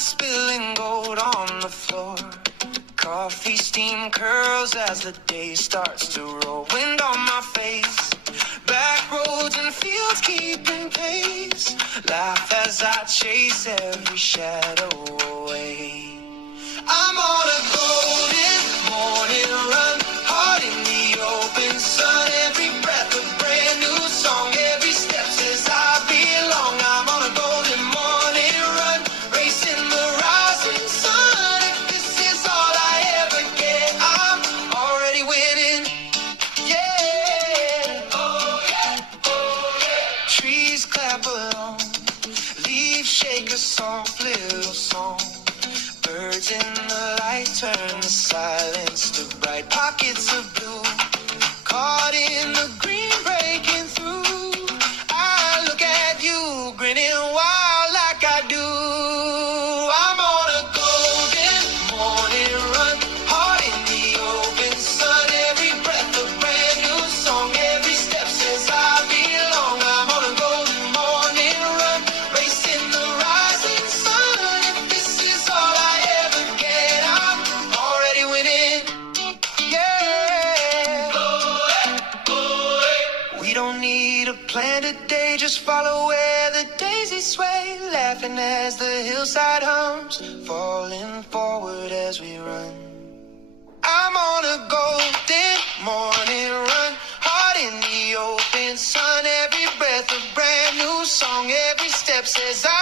spilling gold on the floor. Coffee steam curls as the day starts to roll. Wind on my face, back roads and fields keeping pace. Laugh as I chase every shadow away. I'm on a golden morning run, heart in the open sun. Every breath a brand new song, every step says I belong. I'm on a golden morning run, racing the rising sun. If this is all I ever get, I'm already winning. Yeah, oh yeah, oh yeah. Trees clap along, leaves shake a soft little song. Birds in the light turn the silence to bright. Pockets of blue, caught in the green breaking through. I look at you, grinning wild like I do. I'm on a golden morning run, heart in the open sun. Every breath a brand new song, every step says I belong. I'm on a golden morning run, racing the rising sun. If this is all I ever get, I'm already winning. Yeah. We don't need a plan today, just follow where the daisies sway. Laughing as the hillside hums, falling forward as we run. I'm on a golden morning run, heart in the open sun. Every breath a brand new song, every step says I